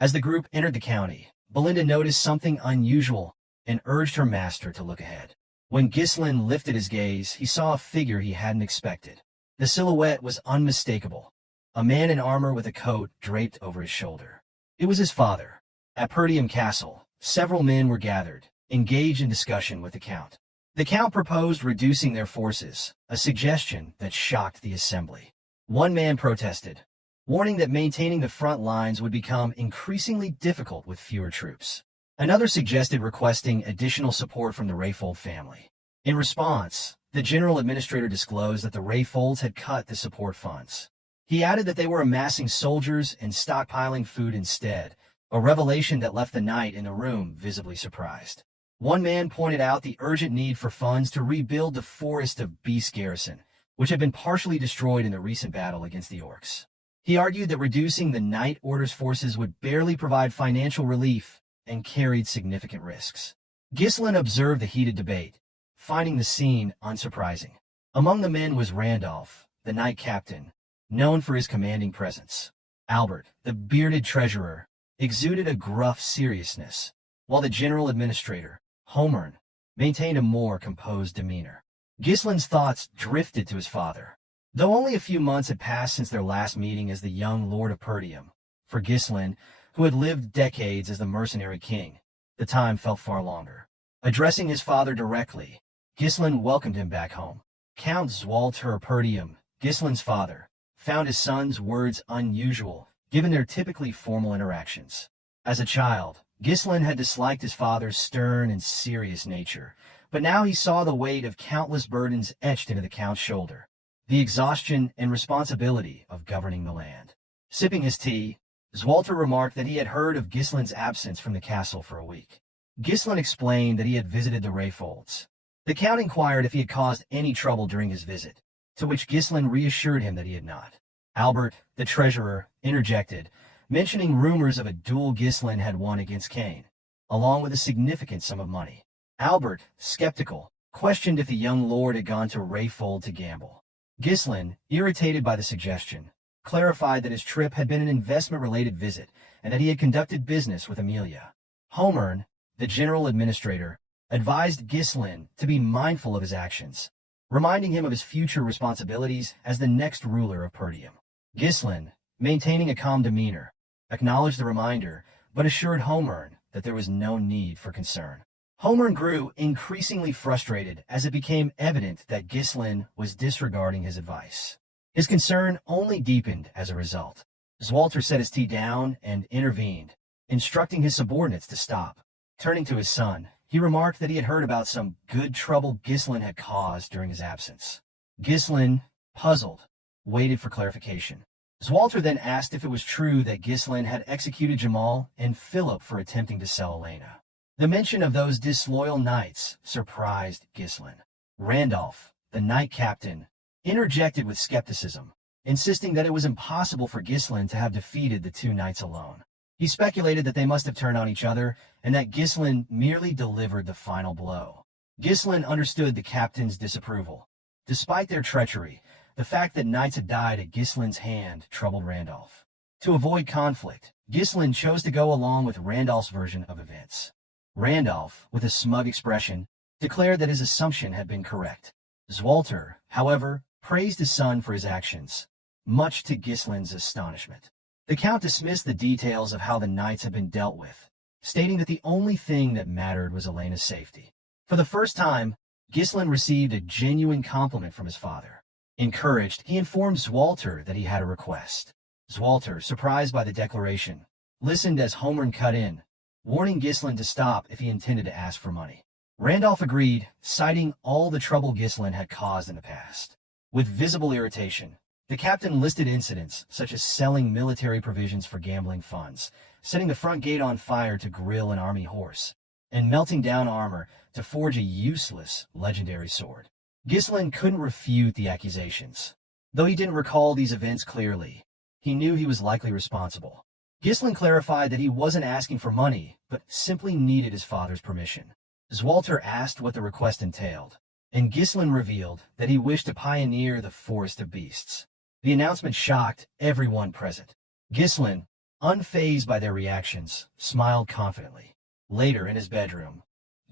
As the group entered the county, Belinda noticed something unusual and urged her master to look ahead. When Ghislain lifted his gaze, he saw a figure he hadn't expected. The silhouette was unmistakable, a man in armor with a coat draped over his shoulder. It was his father. At Perdium Castle, several men were gathered, engaged in discussion with the Count. The Count proposed reducing their forces, a suggestion that shocked the assembly. One man protested, warning that maintaining the front lines would become increasingly difficult with fewer troops. Another suggested requesting additional support from the Rayfold family. In response, the general administrator disclosed that the Rayfolds had cut the support funds. He added that they were amassing soldiers and stockpiling food instead, a revelation that left the knight in the room visibly surprised. One man pointed out the urgent need for funds to rebuild the Forest of Beast garrison, which had been partially destroyed in the recent battle against the orcs. He argued that reducing the Knight Order's forces would barely provide financial relief and carried significant risks. Ghislain observed the heated debate, finding the scene unsurprising. Among the men was Randolph, the knight captain, known for his commanding presence. Albert, the bearded treasurer, exuded a gruff seriousness, while the general administrator, Homern, maintained a more composed demeanor. Ghislain's thoughts drifted to his father. Though only a few months had passed since their last meeting as the young Lord of Perdium, for Ghislain, who had lived decades as the Mercenary King, the time felt far longer. Addressing his father directly, Ghislain welcomed him back home. Count Zwalter Perdium, Ghislain's father, found his son's words unusual, given their typically formal interactions. As a child, Ghislain had disliked his father's stern and serious nature, but now he saw the weight of countless burdens etched into the Count's shoulder. The exhaustion and responsibility of governing the land. Sipping his tea, Zwalter remarked that he had heard of Ghislain's absence from the castle for a week. Ghislain explained that he had visited the Rayfolds. The Count inquired if he had caused any trouble during his visit, to which Ghislain reassured him that he had not. Albert, the treasurer, interjected, mentioning rumors of a duel Ghislain had won against Kane, along with a significant sum of money. Albert, skeptical, questioned if the young lord had gone to Rayfold to gamble. Ghislain, irritated by the suggestion, clarified that his trip had been an investment-related visit and that he had conducted business with Amelia. Homern, the general administrator, advised Ghislain to be mindful of his actions, reminding him of his future responsibilities as the next ruler of Perdium. Ghislain, maintaining a calm demeanor, acknowledged the reminder, but assured Homern that there was no need for concern. Homern grew increasingly frustrated as it became evident that Ghislain was disregarding his advice. His concern only deepened as a result. Zwalter set his tea down and intervened, instructing his subordinates to stop. Turning to his son, he remarked that he had heard about some good trouble Ghislain had caused during his absence. Ghislain, puzzled, waited for clarification. Zwalter then asked if it was true that Ghislain had executed Jamal and Philip for attempting to sell Elena. The mention of those disloyal knights surprised Ghislain. Randolph, the knight captain, interjected with skepticism, insisting that it was impossible for Ghislain to have defeated the two knights alone. He speculated that they must have turned on each other and that Ghislain merely delivered the final blow. Ghislain understood the captain's disapproval. Despite their treachery, the fact that knights had died at Ghislain's hand troubled Randolph. To avoid conflict, Ghislain chose to go along with Randolph's version of events. Randolph, with a smug expression, declared that his assumption had been correct. Zwalter, however, praised his son for his actions, much to Ghislain's astonishment. The Count dismissed the details of how the knights had been dealt with, stating that the only thing that mattered was Elena's safety. For the first time, Ghislain received a genuine compliment from his father. Encouraged, he informed Zwalter that he had a request. Zwalter, surprised by the declaration, listened as Homern cut in, warning Ghislain to stop if he intended to ask for money. Randolph agreed, citing all the trouble Ghislain had caused in the past. With visible irritation, the captain listed incidents such as selling military provisions for gambling funds, setting the front gate on fire to grill an army horse, and melting down armor to forge a useless legendary sword. Ghislain couldn't refute the accusations. Though he didn't recall these events clearly, he knew he was likely responsible. Ghislain clarified that he wasn't asking for money, but simply needed his father's permission. Zwalter asked what the request entailed, and Ghislain revealed that he wished to pioneer the Forest of Beasts. The announcement shocked everyone present. Ghislain, unfazed by their reactions, smiled confidently. Later, in his bedroom,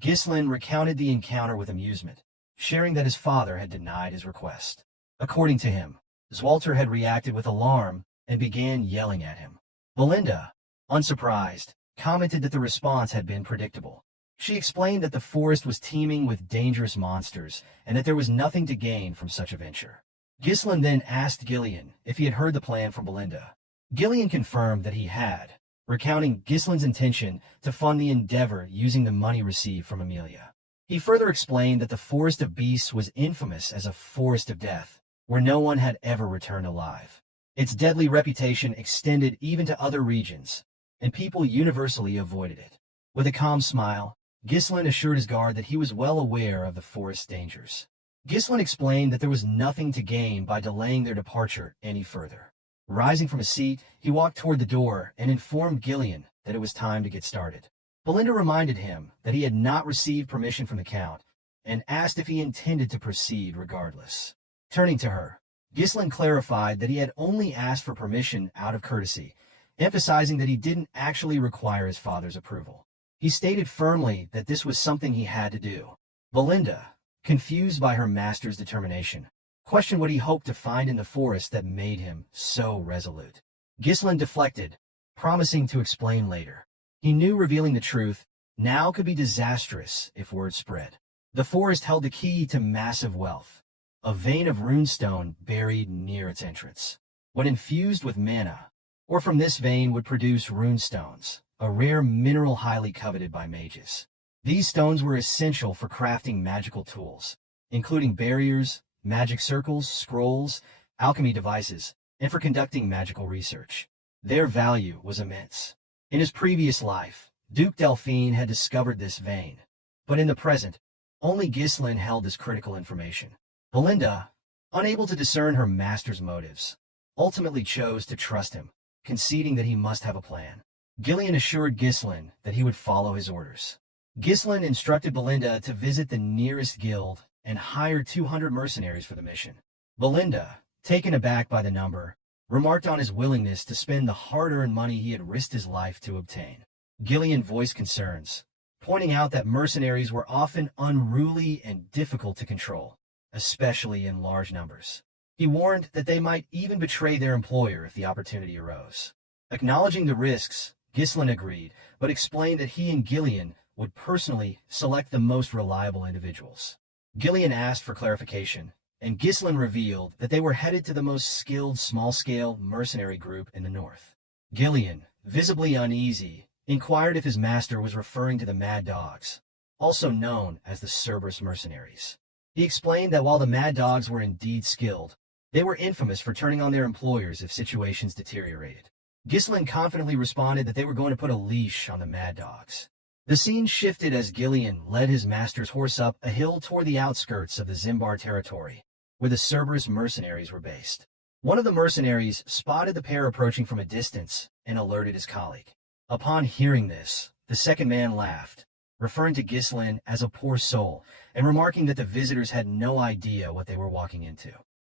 Ghislain recounted the encounter with amusement, sharing that his father had denied his request. According to him, Zwalter had reacted with alarm and began yelling at him. Belinda, unsurprised, commented that the response had been predictable. She explained that the forest was teeming with dangerous monsters and that there was nothing to gain from such a venture. Ghislain then asked Ghislain if he had heard the plan from Belinda. Ghislain confirmed that he had, recounting Ghislain's intention to fund the endeavor using the money received from Amelia. He further explained that the Forest of Beasts was infamous as a forest of death, where no one had ever returned alive. Its deadly reputation extended even to other regions, and people universally avoided it. With a calm smile, Ghislain assured his guard that he was well aware of the forest's dangers. Ghislain explained that there was nothing to gain by delaying their departure any further. Rising from his seat, he walked toward the door and informed Ghislain that it was time to get started. Belinda reminded him that he had not received permission from the Count and asked if he intended to proceed regardless. Turning to her, Ghislain clarified that he had only asked for permission out of courtesy, emphasizing that he didn't actually require his father's approval. He stated firmly that this was something he had to do. Belinda, confused by her master's determination, questioned what he hoped to find in the forest that made him so resolute. Ghislain deflected, promising to explain later. He knew revealing the truth now could be disastrous if word spread. The forest held the key to massive wealth, a vein of runestone buried near its entrance. When infused with mana, or from this vein would produce runestones, a rare mineral highly coveted by mages. These stones were essential for crafting magical tools, including barriers, magic circles, scrolls, alchemy devices, and for conducting magical research. Their value was immense. In his previous life, Duke Delphine had discovered this vein, but in the present, only Ghislain held this critical information. Belinda, unable to discern her master's motives, ultimately chose to trust him, conceding that he must have a plan. Ghislain assured Ghislain that he would follow his orders. Ghislain instructed Belinda to visit the nearest guild and hire 200 mercenaries for the mission. Belinda, taken aback by the number, remarked on his willingness to spend the hard-earned money he had risked his life to obtain. Ghislain voiced concerns, pointing out that mercenaries were often unruly and difficult to control, especially in large numbers. He warned that they might even betray their employer if the opportunity arose. Acknowledging the risks, Ghislain agreed, but explained that he and Ghislain would personally select the most reliable individuals. Ghislain asked for clarification, and Ghislain revealed that they were headed to the most skilled small-scale mercenary group in the north. Ghislain, visibly uneasy, inquired if his master was referring to the Mad Dogs, also known as the Cerberus mercenaries. He explained that while the Mad Dogs were indeed skilled, they were infamous for turning on their employers if situations deteriorated. Ghislain confidently responded that they were going to put a leash on the Mad Dogs. The scene shifted as Ghislain led his master's horse up a hill toward the outskirts of the Zimbar territory, where the Cerberus mercenaries were based. One of the mercenaries spotted the pair approaching from a distance and alerted his colleague. Upon hearing this, the second man laughed, referring to Ghislain as a poor soul and remarking that the visitors had no idea what they were walking into.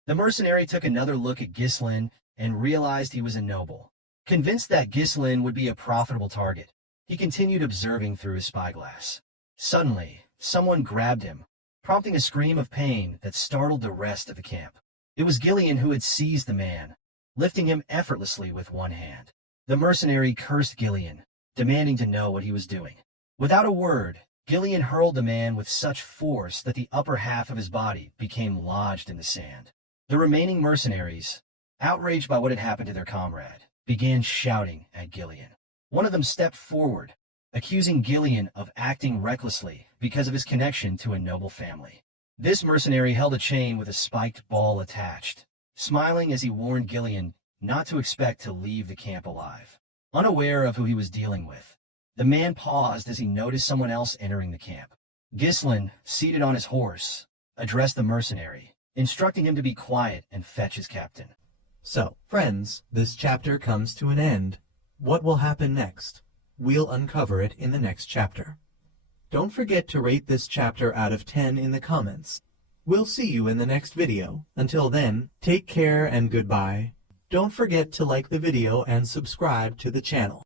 The mercenary took another look at Ghislain and realized he was a noble. Convinced that Ghislain would be a profitable target, he continued observing through his spyglass. Suddenly, someone grabbed him, prompting a scream of pain that startled the rest of the camp. It was Ghislain who had seized the man, lifting him effortlessly with one hand. The mercenary cursed Ghislain, demanding to know what he was doing. Without a word, Ghislain hurled the man with such force that the upper half of his body became lodged in the sand. The remaining mercenaries, outraged by what had happened to their comrade, began shouting at Ghislain. One of them stepped forward, accusing Ghislain of acting recklessly because of his connection to a noble family. This mercenary held a chain with a spiked ball attached, smiling as he warned Ghislain not to expect to leave the camp alive. Unaware of who he was dealing with, the man paused as he noticed someone else entering the camp. Ghislain, seated on his horse, addressed the mercenary, instructing him to be quiet and fetch his captain. So, friends, this chapter comes to an end. What will happen next? We'll uncover it in the next chapter. Don't forget to rate this chapter out of 10 in the comments. We'll see you in the next video. Until then, take care and goodbye. Don't forget to like the video and subscribe to the channel.